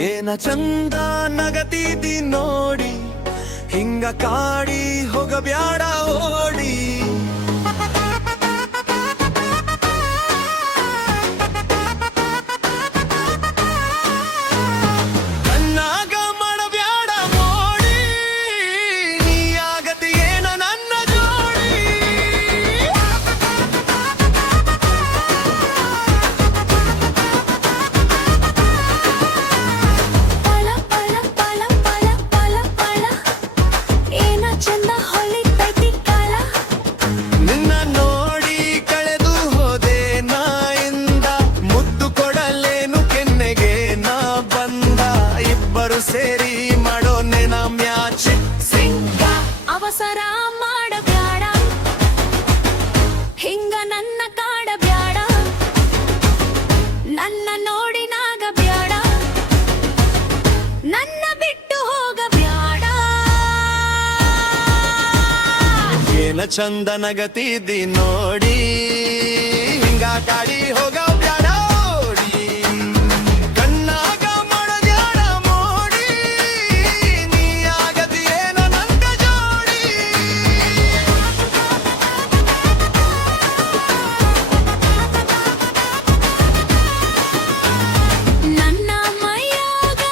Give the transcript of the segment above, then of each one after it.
ಏನ ಚಂದ ನಗತಿದಿ ನೋಡಿ, ಹಿಂಗ ಕಾಡಿ ಹೋಗಬ್ಯಾಡ ಓಡಿ. ಕಣ್ಣಾಗ ಮಾಡಬ್ಯಾಡ ಮೋಡಿ, ನೀ ಆಗತಿ ಏನ ನನ್ನ ಜೋಡಿ. ನಿನ್ನ ನೋಡಿ ಕಳೆದು ಹೋದೆ ನಾಯಿಂದ, ಮುದ್ದು ಕೊಡಲೇನು ಕೆನ್ನೆಗೆ ನಾ ಬಂದ. ಇಬ್ಬರು ಸೇರಿ ಮಾಡೋನೆ ನಾ ಮ್ಯಾಚ್ ಸಿಂಗ. ಅವಸರ ಮಾಡಬ್ಯಾಡ, ಹಿಂಗ ನನ್ನ ಕಾಡಬ್ಯಾಡ. ನನ್ನ ನೋಡಿ ನಾಗಬ್ಯಾಡ, ನನ್ನ ಬಿಟ್ಟು ಹೋಗಬ್ಯಾಡ. ಏನ ಚಂದ ನಗತಿದಿ ನೋಡಿ, ಹಿಂಗ ಕಾಡಿ ಹೋಗಬ್ಯಾಡ ಓಡಿ. ಕಣ್ಣಾಗ ಮಾಡಬ್ಯಾಡ ಮೋಡಿ, ನೀ ಆಗತಿ ಏನ ನನ್ನ ಜೋಡಿ. ನನ್ನ ಮೈಯಾಗ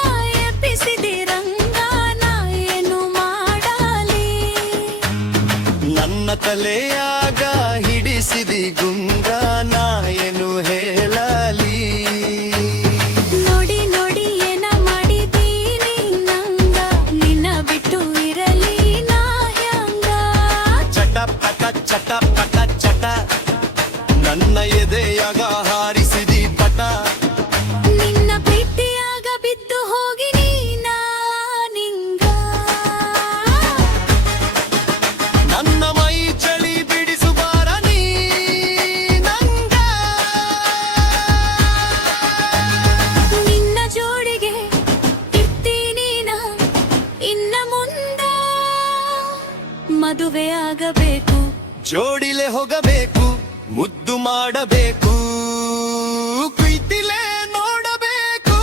ಎಬ್ಬಿಸಿದಿ ರಂಗ, ನಾ ಏನು ಮಾಡಲಿ. ನನ್ನ ತಲೆಯಾಗ ಹಿಡಿಸಿದಿ ಗುಂಗ, ನಾ ಏನು ಹೇಳಲಿ. ನೋಡಿ ನೋಡಿ ಏನ ಮಾಡಿದೀನಿ ನಂಗ, ನಿನ್ನ ಬಿಟ್ಟು ಇರಲಿ ನಾ ಹ್ಯಾಂಗ. ಚಟ ಪಟ ಚಟ ಪಟ ಚಟ, ನನ್ನ ಎದೆಯಾಗ ಹಾರಿಸಿದಿ ಪಟ. ನಿನ್ನ ಭೇಟಿಯಾಗ ಬಿದ್ದು ಹೋಗಿನಿ ನಾ ನಿಂಗ. ನನ್ನ ಮೈ ಚಳಿ ಬಿಡಿಸುವಾರ ನೀ ನಂಗ. ನಿನ್ನ ಜೋಡಿಗೆ ಇರ್ತೀನಿ ನಾ ಇನ್ನ ಮುಂದ. ಮದುವೆ ಆಗಬೇಕು, ಜೋಡಿಲೆ ಹೋಗಬೇಕು, ಮುದ್ದು ಮಾಡಬೇಕು, ಪ್ರೀತಿಲೆ ನೋಡಬೇಕು.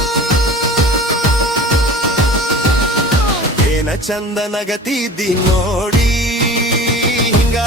ಏನ ಚಂದ ನಗತಿದ್ದಿ ನೋಡಿ, ಹಿಂಗ